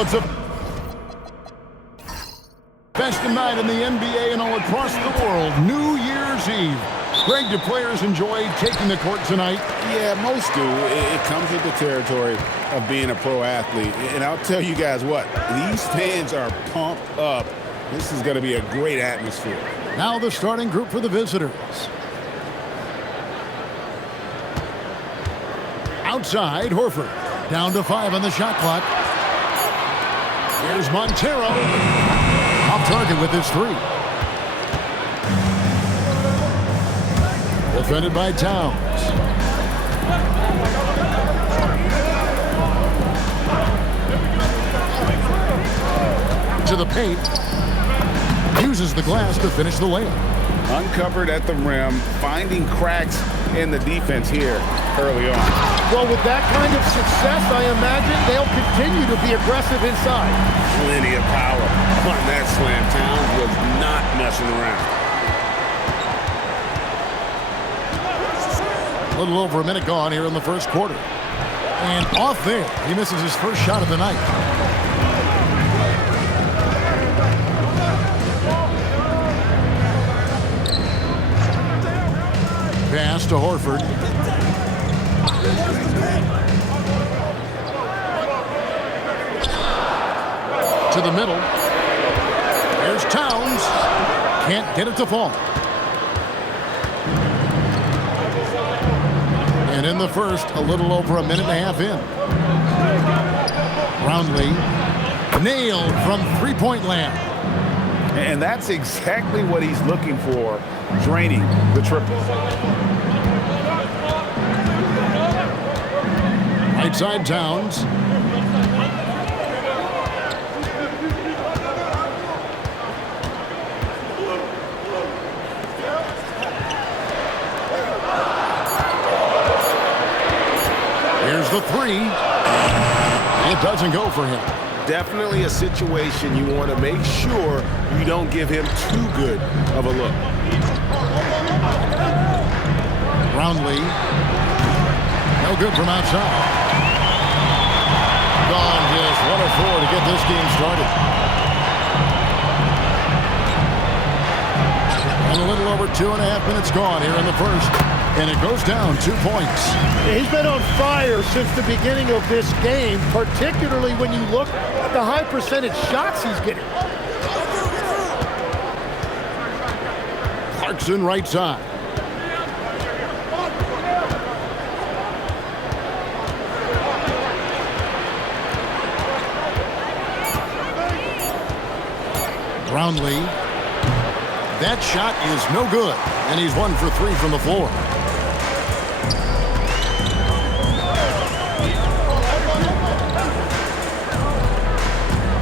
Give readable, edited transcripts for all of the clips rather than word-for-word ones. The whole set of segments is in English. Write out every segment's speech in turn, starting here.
Well, it's a best of night in the NBA and all across the world. New Year's Eve. Greg, do players enjoy taking the court tonight? Yeah, most do. It comes with the territory of being a pro athlete. And I'll tell you guys what, these fans are pumped up. This is going to be a great atmosphere. Now the starting group for the visitors. Outside, Horford. Down to 5 on the shot clock. Here's Montero. Off target with his 3. Defended by Towns. To the paint. Uses the glass to finish the layup. Uncovered at the rim, finding cracks in the defense here early on. Well, with that kind of success, I imagine they'll continue to be aggressive inside. Plenty of power on that slam. Towns was not messing around. A little over a minute gone here in the first quarter. And off there, he misses his first shot of the night. Pass to Horford. To the middle. Here's Towns. Can't get it to fall. And in the first, a little over a minute and a half in. Roundley nailed from three-point land. And that's exactly what he's looking for, draining the triple. Right side, Towns. Here's the 3. It doesn't go for him. Definitely a situation you want to make sure you don't give him too good of a look. Roundley. No good from outside. Gone just 1 of 4 to get this game started. And a little over 2.5 minutes gone here in the first. And it goes down 2 points. He's been on fire since the beginning of this game, particularly when you look at the high percentage shots he's getting. Clarkson right side. Roundley. That shot is no good, and he's 1 for 3 from the floor.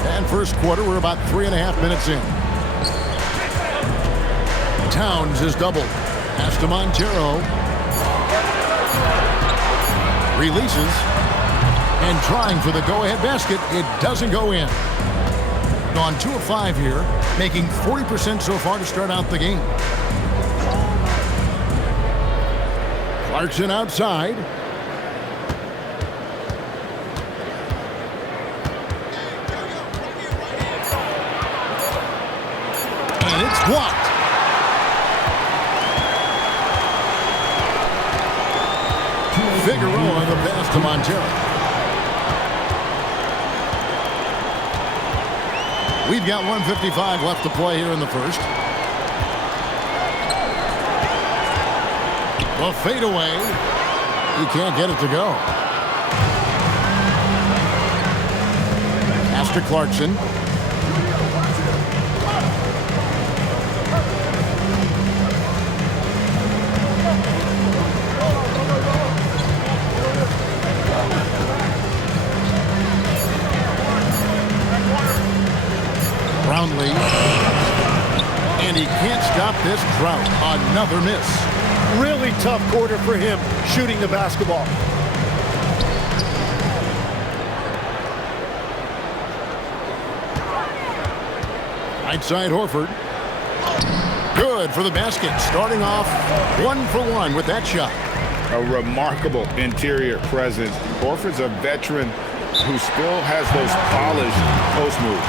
And first quarter, we're about 3.5 minutes in. Towns is doubled. Pass to Montero. Releases. And trying for the go-ahead basket. It doesn't go in. On 2 of 5 here, making 40% so far to start out the game. Clarkson outside. And it's blocked. Figueroa on the pass to Montero. We've got 1:55 left to play here in the first. The fadeaway. He can't get it to go. Pass to Clarkson. Roundley. And he can't stop this drought. Another miss. Really tough quarter for him shooting the basketball. Right side, Horford. Good for the basket. Starting off 1 for 1 with that shot. A remarkable interior presence. Horford's a veteran who still has those polished post moves.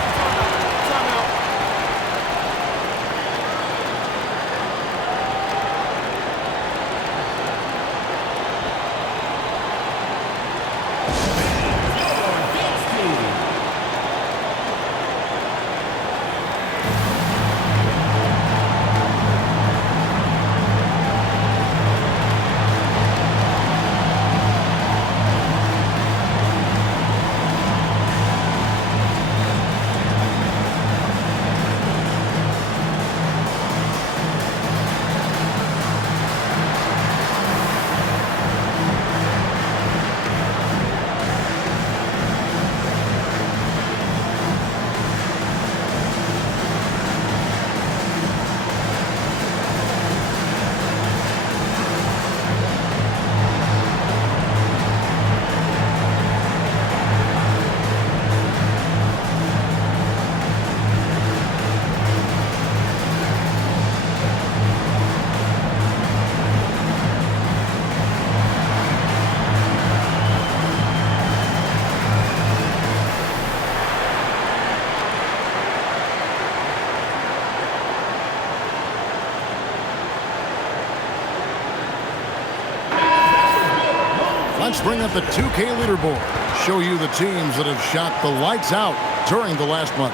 Let's bring up the 2K leaderboard. Show you the teams that have shot the lights out during the last month.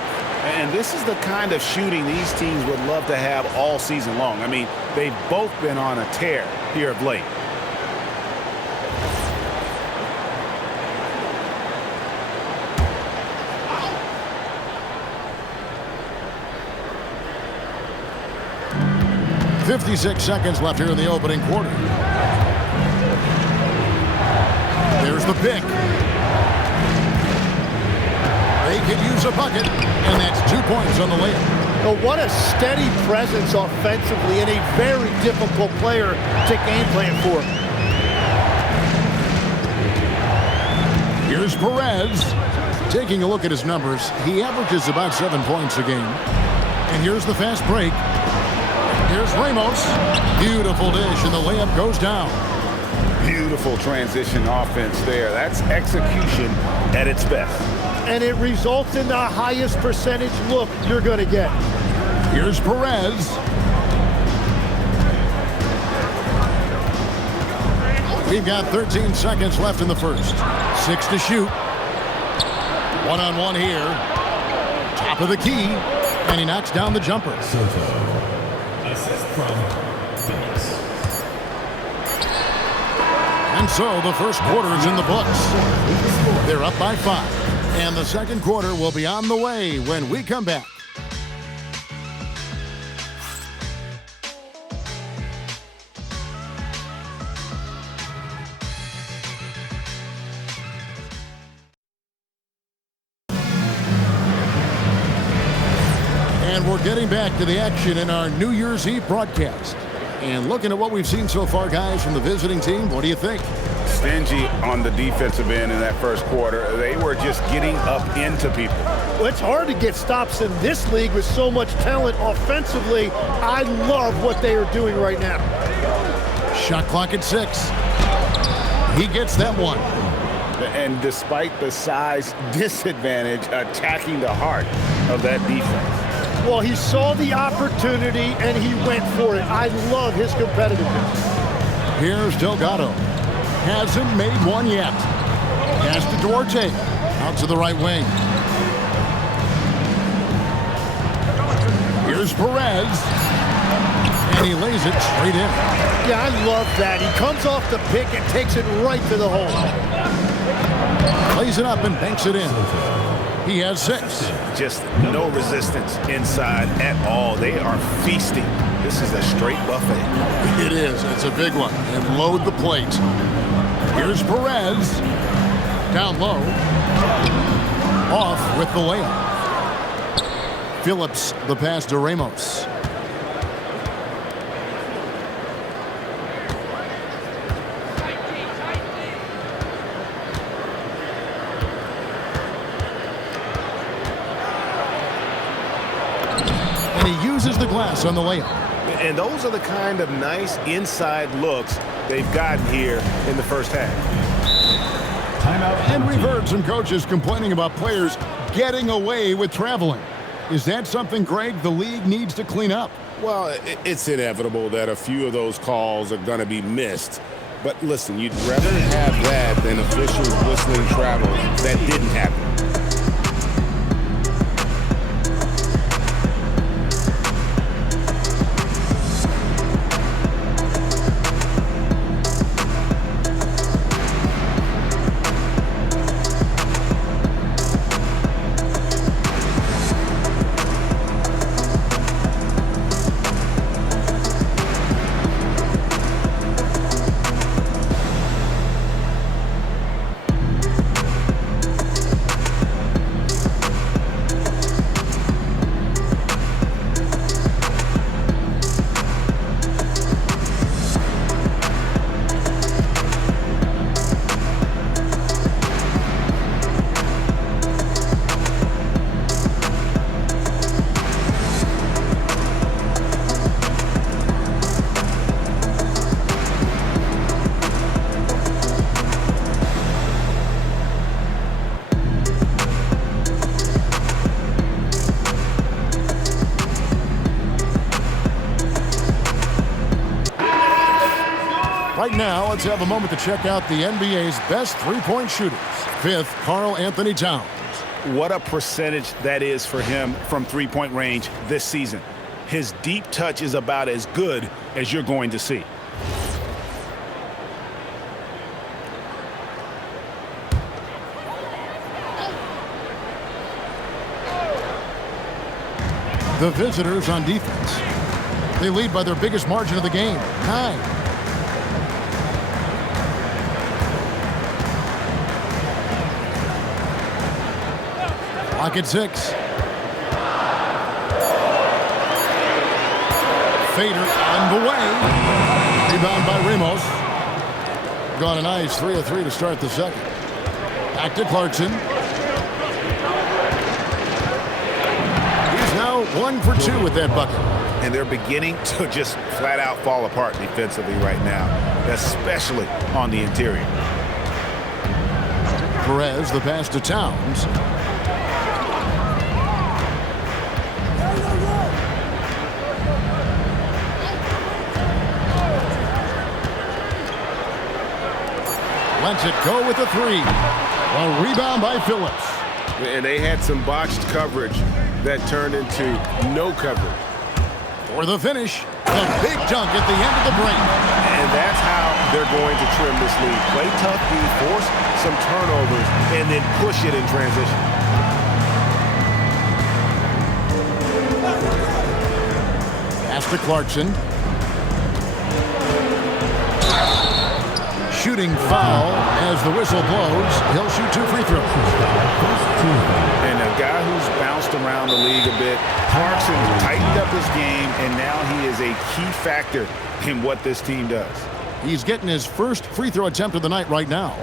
And this is the kind of shooting these teams would love to have all season long. I mean, they've both been on a tear here of late. .56 seconds left here in the opening quarter. There's the pick. They could use a bucket, and that's 2 points on the layup. Well, what a steady presence offensively and a very difficult player to game plan for. Here's Perez. Taking a look at his numbers, he averages about 7 points a game. And here's the fast break. Here's Ramos. Beautiful dish, and the layup goes down. Beautiful transition offense there. That's execution at its best. And it results in the highest percentage look you're going to get. Here's Perez. We've got 13 seconds left in the first. 6 to shoot. One-on-one here. Top of the key. And he knocks down the jumper. And so the first quarter is in the books. They're up by 5. And the second quarter will be on the way when we come back. And we're getting back to the action in our New Year's Eve broadcast. And looking at what we've seen so far, guys, from the visiting team, what do you think? Stingy on the defensive end in that first quarter. They were just getting up into people. Well, it's hard to get stops in this league with so much talent offensively. I love what they are doing right now. Shot clock at 6. He gets that one. And despite the size disadvantage, attacking the heart of that defense. Well, he saw the opportunity and he went for it. I love his competitiveness. Here's Delgado. Hasn't made one yet. Pass to Duarte. Out to the right wing. Here's Perez. And he lays it straight in. Yeah, I love that. He comes off the pick and takes it right to the hole. Plays it up and banks it in. He has 6. Just no resistance inside at all. They are feasting. This is a straight buffet. It is. It's a big one. And load the plate. Here's Perez. Down low. Off with the layup. Phillips, the pass to Ramos. And he uses the glass on the layup. And those are the kind of nice inside looks they've gotten here in the first half. And we've heard some coaches complaining about players getting away with traveling. Is that something, Greg, the league needs to clean up? Well, it's inevitable that a few of those calls are going to be missed. But listen, you'd rather have that than officials whistling travel that didn't happen. Right now, let's have a moment to check out the NBA's best three-point shooters. Fifth, Karl Anthony Towns. What a percentage that is for him from three-point range this season. His deep touch is about as good as you're going to see. The visitors on defense. They lead by their biggest margin of the game, 9. Clock at 6. Fader on the way. Rebound by Ramos. Gone a nice 3 of 3 to start the second. Back to Clarkson. He's now 1 for 2 with that bucket. And they're beginning to just flat out fall apart defensively right now, especially on the interior. Perez, the pass to Towns. Lets it go with a 3. A rebound by Phillips. And they had some botched coverage that turned into no coverage. For the finish, a big dunk at the end of the break. And that's how they're going to trim this lead. Play tough D, force some turnovers, and then push it in transition. Pass to Clarkson. Shooting foul as the whistle blows. He'll shoot 2 free throws. And a guy who's bounced around the league a bit, Clarkson tightened up his game, and now he is a key factor in what this team does. He's getting his first free throw attempt of the night right now.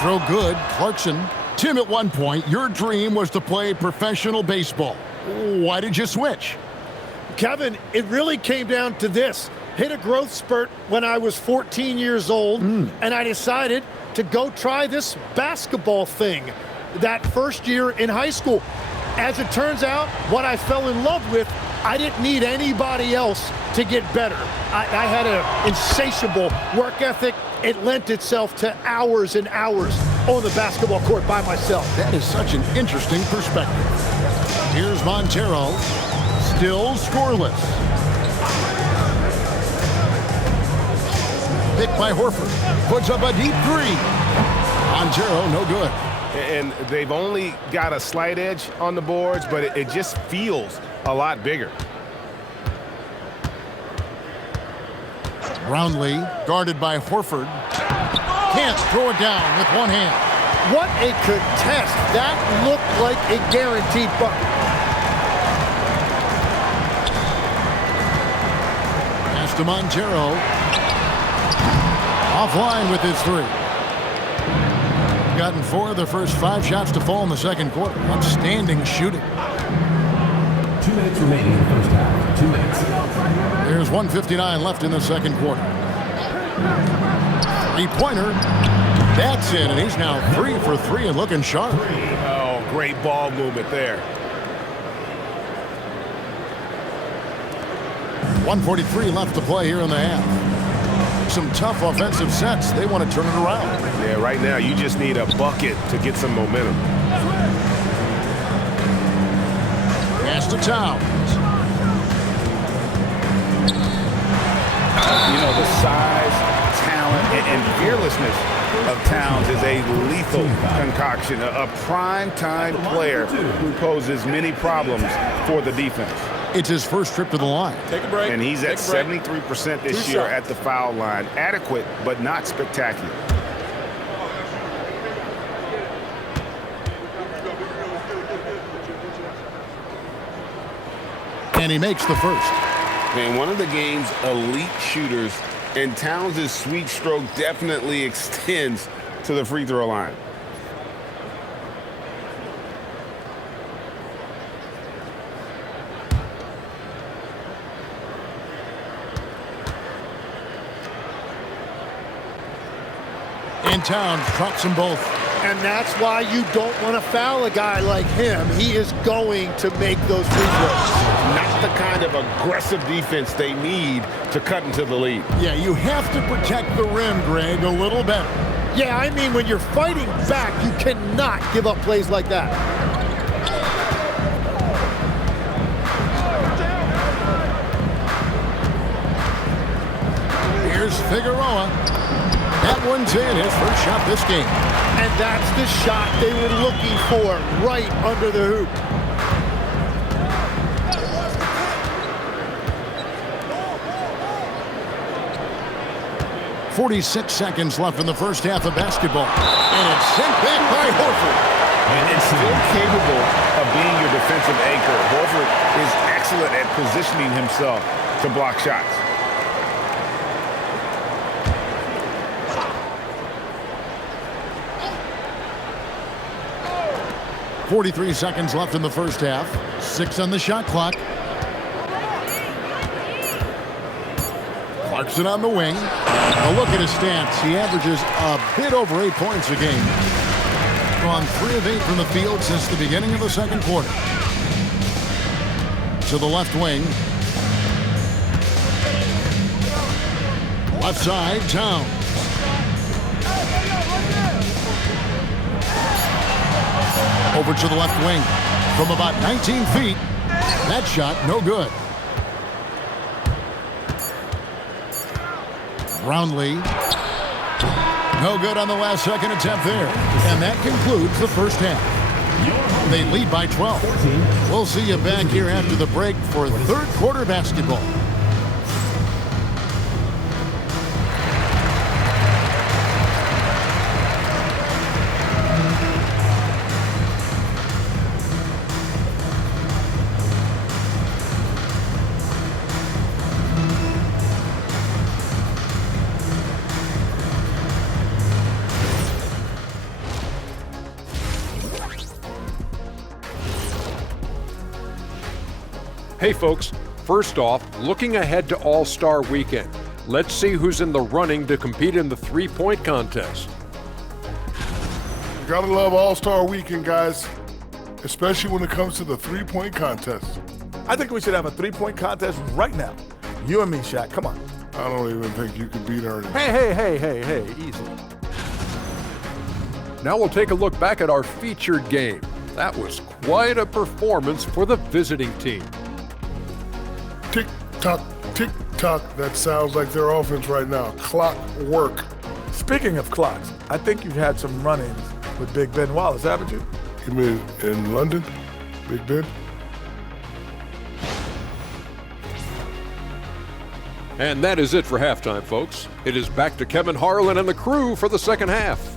throw good. Clarkson. Tim, at one point, your dream was to play professional baseball. Why did you switch? Kevin, it really came down to this. Hit a growth spurt when I was 14 years old, and I decided to go try this basketball thing that first year in high school. As it turns out, what I fell in love with, I didn't need anybody else to get better. I had an insatiable work ethic. It lent itself to hours and hours on the basketball court by myself. That is such an interesting perspective. Here's Montero, still scoreless. Picked by Horford, puts up a deep three. Montero, no good. And they've only got a slight edge on the boards, but it just feels a lot bigger. Brownlee, guarded by Horford. Can't throw it down with one hand. What a contest. That looked like a guaranteed bucket. Pass to Montero. Offline with his three. Gotten 4 of the first 5 shots to fall in the second quarter. Outstanding shooting. 2 minutes remaining in the first half. 2 minutes. There's 1:59 left in the second quarter. Three-pointer. That's in, and he's now 3 for 3 and looking sharp. Oh, great ball movement there. 1:43 left to play here in the half. Some tough offensive sets. They want to turn it around. Yeah, right now you just need a bucket to get some momentum. Pass to Towns. You know, the size, talent, and fearlessness of Towns is a lethal concoction, a prime-time player who poses many problems for the defense. It's his first trip to the line. Take a break. And he's at 73% this year at the foul line. Adequate, but not spectacular. And he makes the first. Man, one of the game's elite shooters, and Towns' sweet stroke definitely extends To the free throw line. And Towns drops them both. And that's why you don't want to foul a guy like him. He is going to make those free throws. not the kind of aggressive defense they need to cut into the lead. Yeah, you have to protect the rim, Greg, a little better. Yeah, I mean, when you're fighting back, you cannot give up plays like that. Here's Figueroa. That one's in, his first shot this game. And that's the shot they were looking for, right under the hoop. .46 seconds left in the first half of basketball. And it's sent back by Horford. And it's still capable of being your defensive anchor. Horford is excellent at positioning himself to block shots. .43 seconds left in the first half. 6 on the shot clock. Clarkson on the wing. A look at his stats. He averages a bit over 8 points a game. Gone 3 of 8 from the field since the beginning of the second quarter. To the left wing. Left side, Towns. Over to the left wing. From about 19 feet. That shot, no good. Brownlee. No good on the last second attempt there. And that concludes the first half. They lead by 12. We'll see you back here after the break for third quarter basketball. Hey folks, first off, looking ahead to All-Star Weekend. Let's see who's in the running to compete in the three-point contest. You gotta love All-Star Weekend, guys, especially when it comes to the three-point contest. I think we should have a three-point contest right now. You and me, Shaq, come on. I don't even think you can beat Ernie. Hey, easy. Now we'll take a look back at our featured game. That was quite a performance for the visiting team. Tick-tock, tick-tock. That sounds like their offense right now. Clock work. Speaking of clocks, I think you've had some run-ins with Big Ben Wallace, haven't you? You mean in London, Big Ben? And that is it for halftime, folks. It is back to Kevin Harlan and the crew for the second half.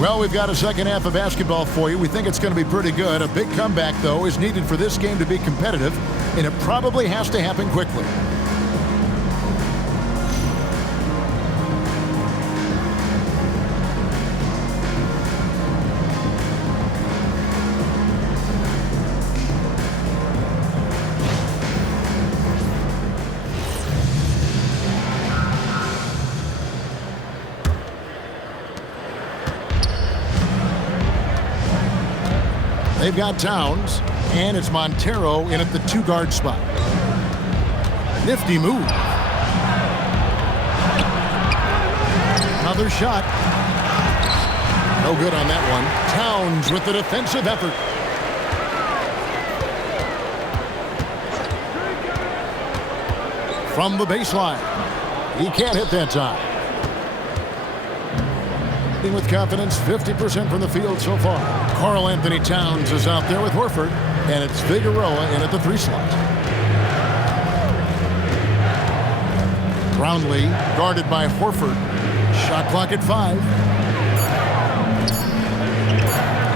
Well, we've got a second half of basketball for you. We think it's going to be pretty good. A big comeback, though, is needed for this game to be competitive, and it probably has to happen quickly. They've got Towns, and it's Montero in at the two-guard spot. Nifty move. Another shot. No good on that one. Towns with the defensive effort. From the baseline. He can't hit that time. With confidence, 50% from the field so far. Karl Anthony Towns is out there with Horford, and it's Figueroa in at the three slot. Brownlee guarded by Horford. Shot clock at 5.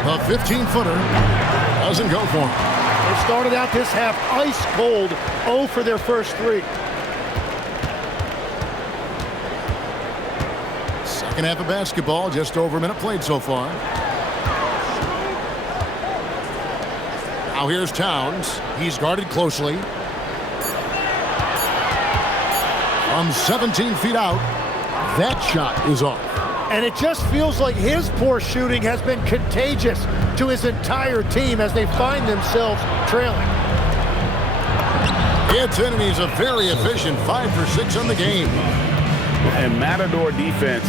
The 15-footer doesn't go for him. They started out this half ice cold, 0 for their first 3. Second half of basketball, just over a minute played so far. Now here's Towns. He's guarded closely. From 17 feet out, that shot is off. And it just feels like his poor shooting has been contagious to his entire team as they find themselves trailing. It's in, and he's a very efficient 5 for 6 on the game. And Matador defense,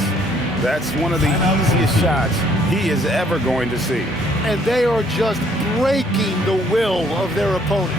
that's one of the easiest shots he is ever going to see. And they are just breaking the will of their opponent.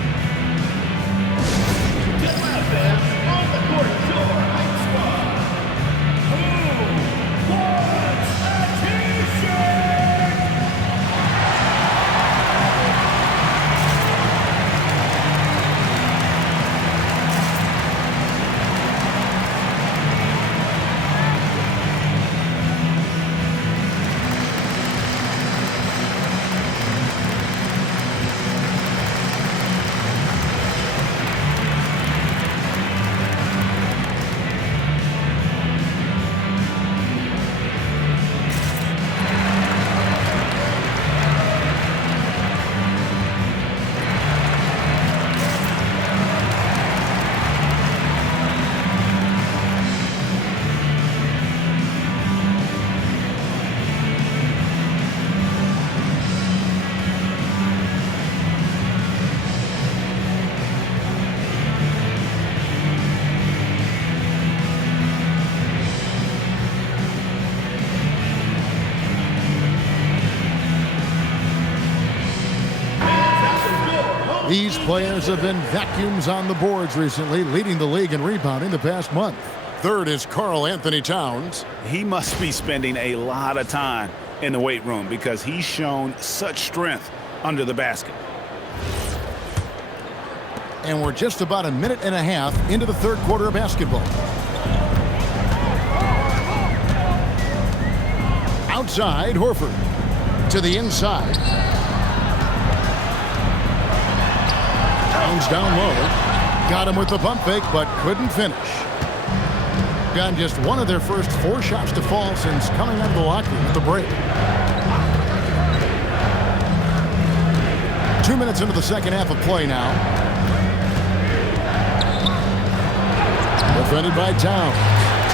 These players have been vacuums on the boards recently, leading the league in rebounding the past month. Third is Karl Anthony Towns. He must be spending a lot of time in the weight room because he's shown such strength under the basket. And we're just about a minute and a half into the third quarter of basketball. Outside, Horford. To the inside. Towns down low. Got him with the pump fake, but couldn't finish. Got just one of their first 4 shots to fall since coming out of the locker room at the break. 2 minutes into the second half of play now. Defended by Towns.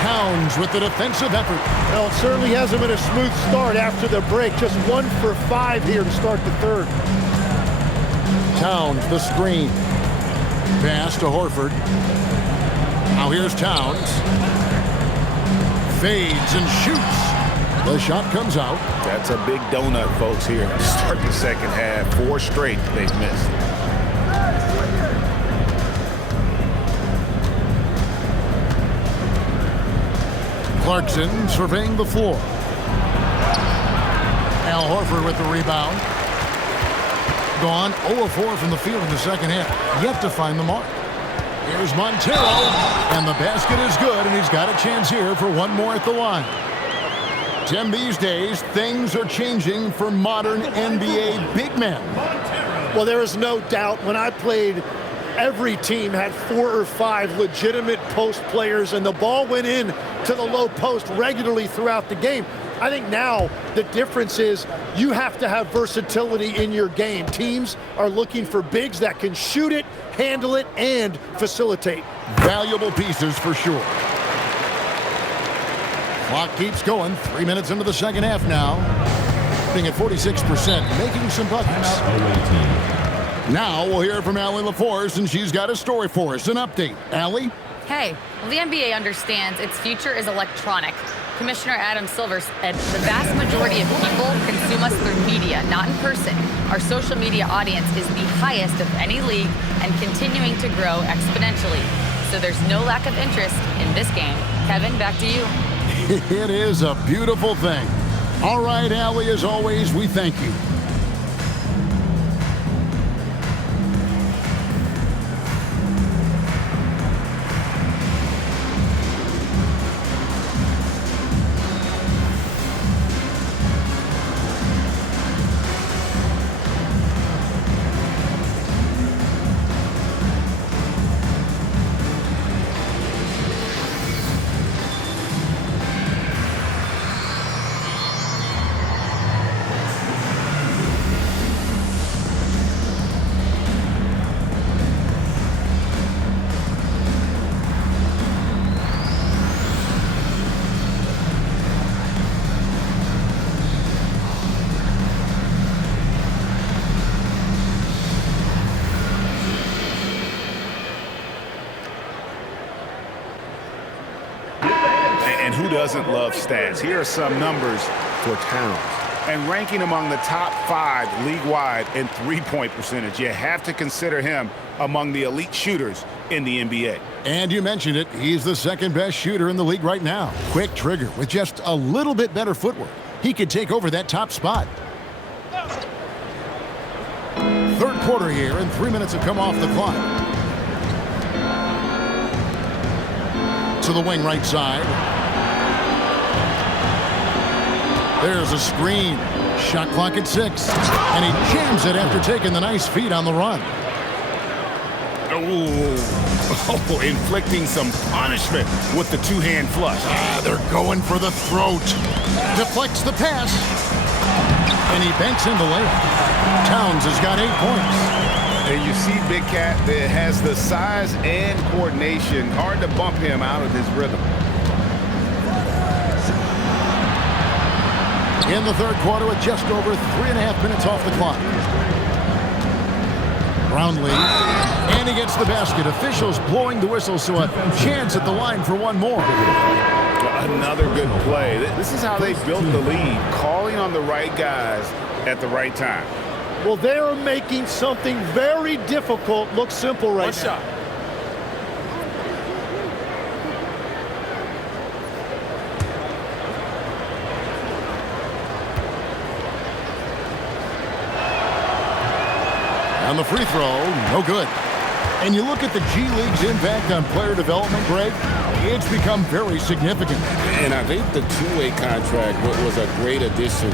Towns with the defensive effort. Well, it certainly hasn't been a smooth start after the break. Just 1 for 5 here to start the third. Towns, the screen. Pass to Horford. Now here's Towns. Fades and shoots. The shot comes out. That's a big donut, folks, here. Start the second half. 4 straight they've missed. Clarkson surveying the floor. Al Horford with the rebound. Gone 0-4 from the field in the second half. Yet to find the mark. Here's Montero. And the basket is good, and he's got a chance here for one more at the line. Tim, these days, things are changing for modern NBA big men. Well, there is no doubt when I played, every team had 4 or 5 legitimate post players, and the ball went in to the low post regularly throughout the game. I think now the difference is you have to have versatility in your game. Teams are looking for bigs that can shoot it, handle it, and facilitate. Valuable pieces for sure. Clock keeps going. 3 minutes into the second half now. Being at 46%, making some buckets. Now we'll hear from Allie LaForce, and she's got a story for us. An update. Allie? Hey, well, the NBA understands its future is electronic. Commissioner Adam Silver said the vast majority of people consume us through media, not in person. Our social media audience is the highest of any league and continuing to grow exponentially. So there's no lack of interest in this game. Kevin, back to you. It is a beautiful thing. All right, Allie, as always, we thank you. And who doesn't love stats? Here are some numbers for Towns. And ranking among the top 5 league-wide in three-point percentage. You have to consider him among the elite shooters in the NBA. And you mentioned it, he's the second best shooter in the league right now. Quick trigger with just a little bit better footwork. He could take over that top spot. Third quarter here, and 3 minutes have come off the clock. To the wing right side. There's a screen. Shot clock at 6. And he jams it after taking the nice feed on the run. Oh, inflicting some punishment with the two-hand flush. They're going for the throat. Deflects the pass. And he banks in the layup. Towns has got 8 points. And you see Big Cat that has the size and coordination. Hard to bump him out of his rhythm. In the third quarter with just over 3.5 minutes off the clock. Brownlee, and he gets the basket. Officials blowing the whistle, so a chance at the line for one more. Another good play. This is how they built the lead, calling on the right guys at the right time. Well, they are making something very difficult look simple right now. On the free throw, no good. And you look at the G League's impact on player development, Greg, it's become very significant. And I think the two-way contract was a great addition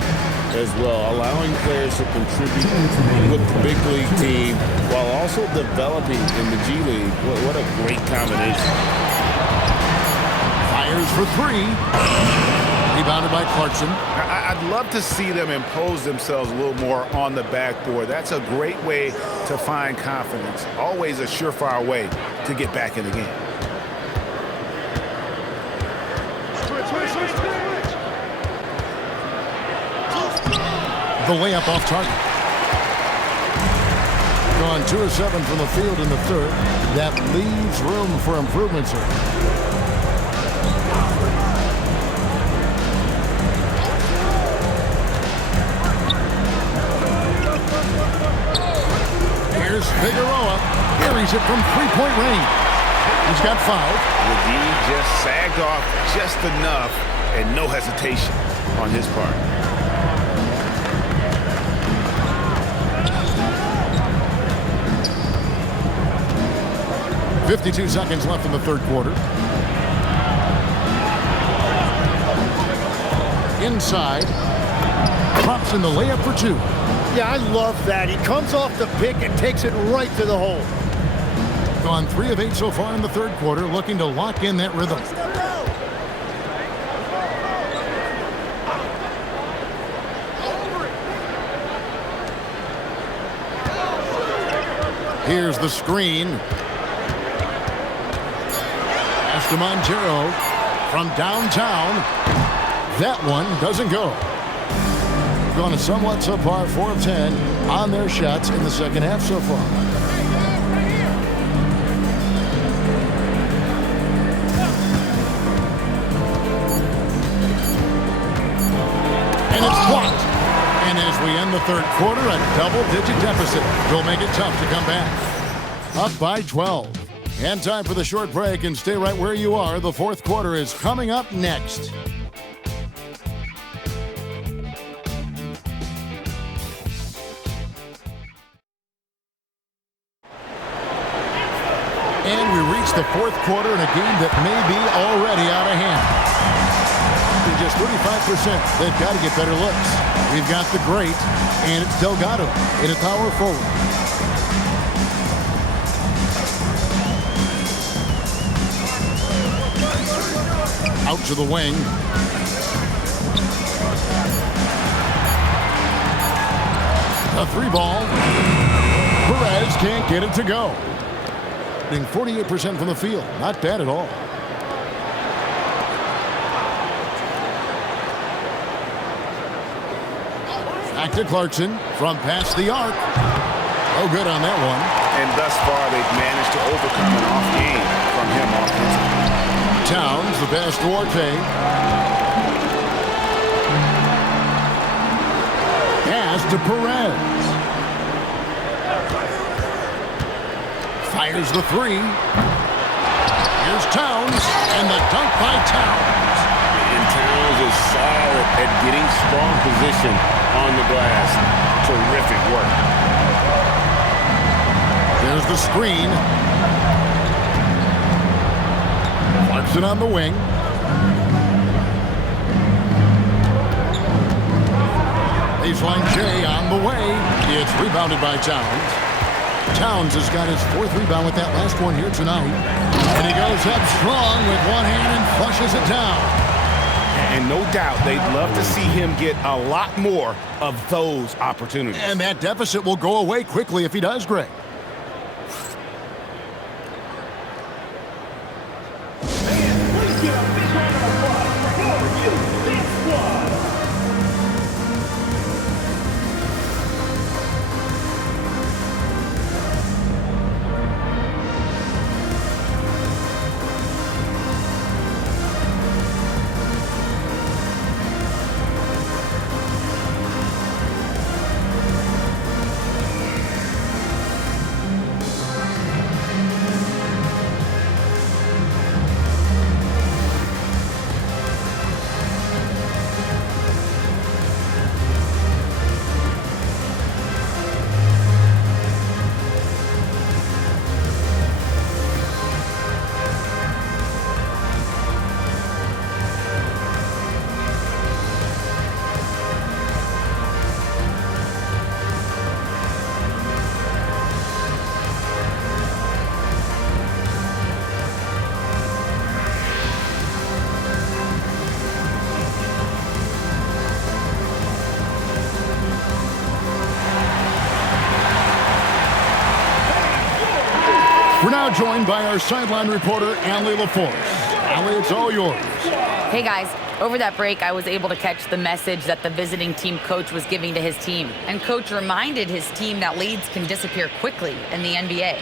as well, allowing players to contribute with the big league team while also developing in the G League. What a great combination. Fires for three. Rebounded by Clarkson. I'd love to see them impose themselves a little more on the backboard. That's a great way to find confidence. Always a surefire way to get back in the game. The layup off target. Gone 2 of 7 from the field in the third. That leaves room for improvements here. Here's Figueroa. Carries it from three-point range. He's got 5. McGee just sagged off just enough and no hesitation on his part. 52 seconds left in the third quarter. Inside. Pops in the layup for 2. Yeah, I love that. He comes off the pick and takes it right to the hole. Gone 3 of 8 so far in the third quarter, looking to lock in that rhythm. Here's the screen. To Montero from downtown. That one doesn't go. Gone a somewhat subpar 4 of 10 on their shots in the second half so far. And it's blocked. And as we end the third quarter, a double-digit deficit will make it tough to come back. Up by 12. And time for the short break, and stay right where you are. The fourth quarter is coming up next. And we reach the fourth quarter in a game that may be already out of hand. In just 35%, they've got to get better looks. We've got the great, and it's Delgado in a power forward. Out to the wing. A 3-ball. Perez can't get it to go. Shooting 48% from the field. Not bad at all. Back to Clarkson from past the arc. Oh, good on that one. And thus far, they've managed to overcome an off game from him offensively. Towns, the pass to Orte. Pass to Perez. Fires the 3. Here's Towns, and the dunk by Towns. And Towns is solid at getting strong position on the glass. Terrific work. There's the screen. Clarkson on the wing. Baseline J on the way. It's rebounded by Towns. Towns has got his 4th rebound with that last one here tonight. And he goes up strong with one hand and flushes it down. And no doubt they'd love to see him get a lot more of those opportunities. And that deficit will go away quickly if he does, Greg. now joined by our sideline reporter, Allie LaForce. Allie, it's all yours. Hey, guys. Over that break, I was able to catch the message that the visiting team coach was giving to his team. And coach reminded his team that leads can disappear quickly in the NBA.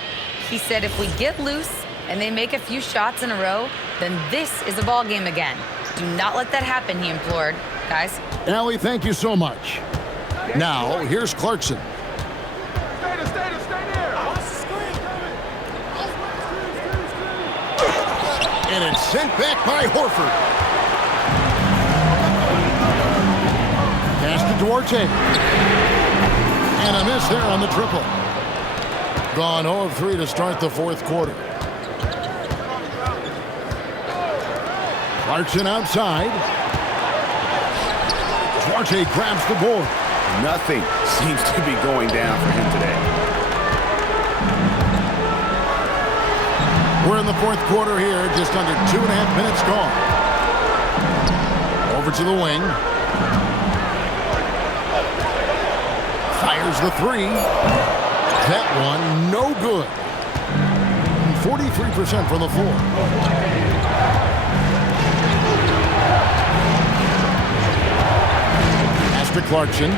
He said if we get loose and they make a few shots in a row, then this is a ball game again. Do not let that happen, he implored. Guys. Allie, thank you so much. Now, here's Clarkson. And it's sent back by Horford. Pass to Duarte. And a miss there on the triple. Gone 0 of 3 to start the fourth quarter. Clarkson outside. Duarte grabs the board. Nothing seems to be going down for him today. We're in the fourth quarter here, just under 2.5 minutes gone. Over to the wing. Fires the three. That one, no good. 43% from the floor. Pass to Clarkson.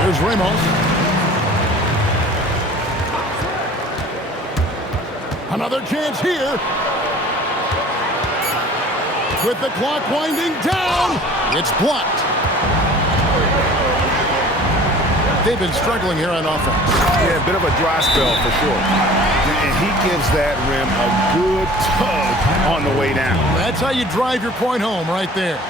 There's Ramos. Another chance here. With the clock winding down, it's blocked. They've been struggling here on offense. Yeah, a bit of a dry spell for sure. And he gives that rim a good tug on the way down. That's how you drive your point home right there.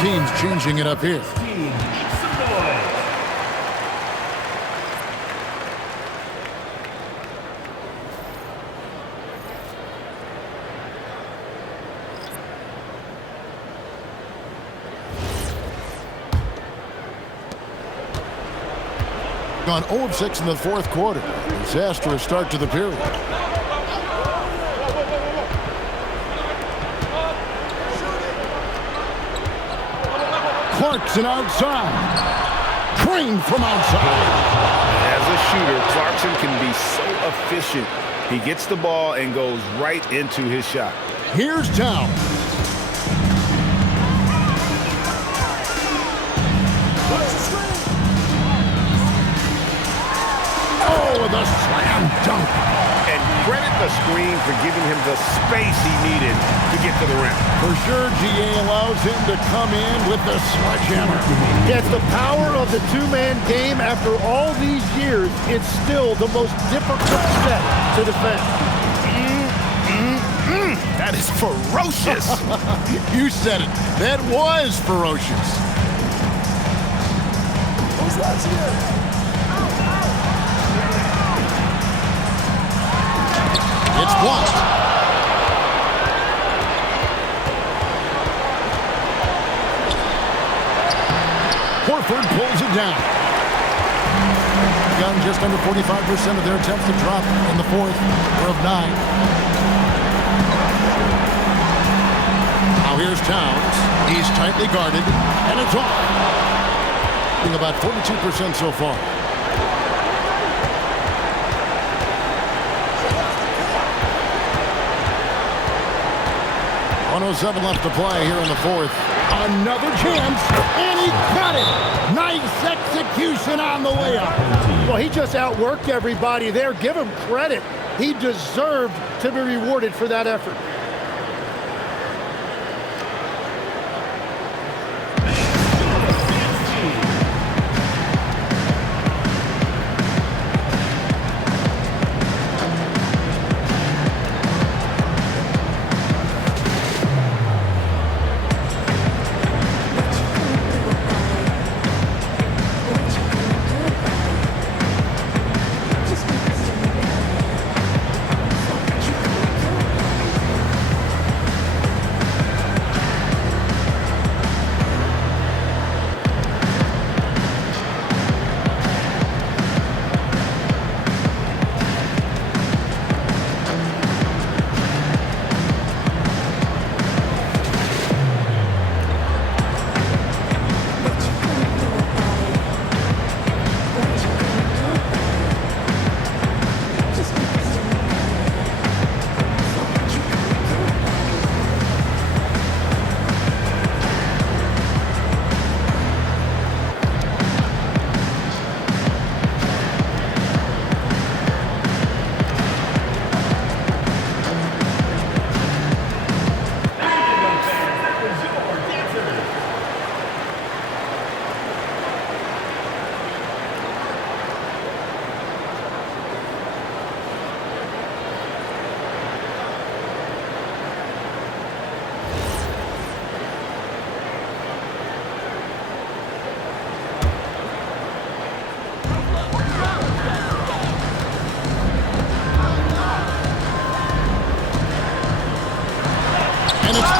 Teams changing it up here. Gone 0 of 6 in the fourth quarter. Disastrous start to the period. Clarkson outside. Trained from outside. As a shooter, Clarkson can be so efficient. He gets the ball and goes right into his shot. Here's Towns. Oh, with a slam dunk. And credit the screen for giving him the space he needed to get to the rim. For sure, GA allows him to come in with the sledgehammer. It's the power of the two-man game. After all these years, it's still the most difficult set to defend. That is ferocious. You said it. That was ferocious. Who's watching it? It's blocked. Horford pulls it down. Gotten just under 45% of their attempts to drop in the fourth. 4 of 9. here's Towns. He's tightly guarded, and it's off. About 42% so far. 1:07 left to play here in the fourth. Another chance, and he got it. Nice execution on the way up. Well, he just outworked everybody there. Give him credit. He deserved to be rewarded for that effort.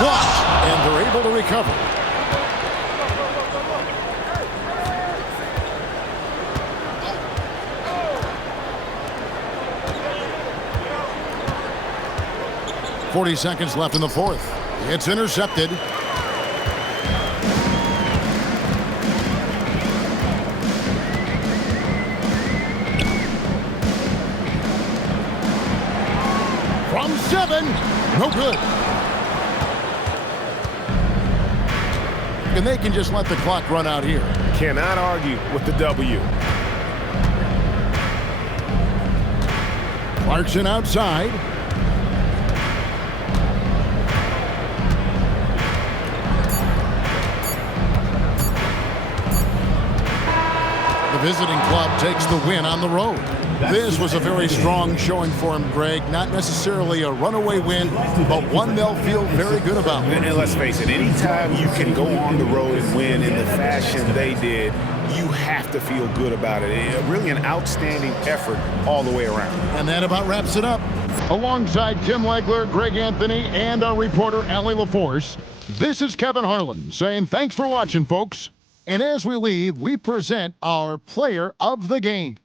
Blocked, and they're able to recover. .40 seconds left in the fourth. It's intercepted. From 7, no good. And they can just let the clock run out here. Cannot argue with the W. Clarkson outside. The visiting club takes the win on the road. This was a very strong showing for him, Greg. Not necessarily a runaway win, but one they'll feel very good about. And let's face it, anytime you can go on the road and win in the fashion they did, you have to feel good about it. Really an outstanding effort all the way around. And that about wraps it up. Alongside Tim Legler, Greg Anthony, and our reporter, Allie LaForce, this is Kevin Harlan saying thanks for watching, folks. And as we leave, we present our player of the game.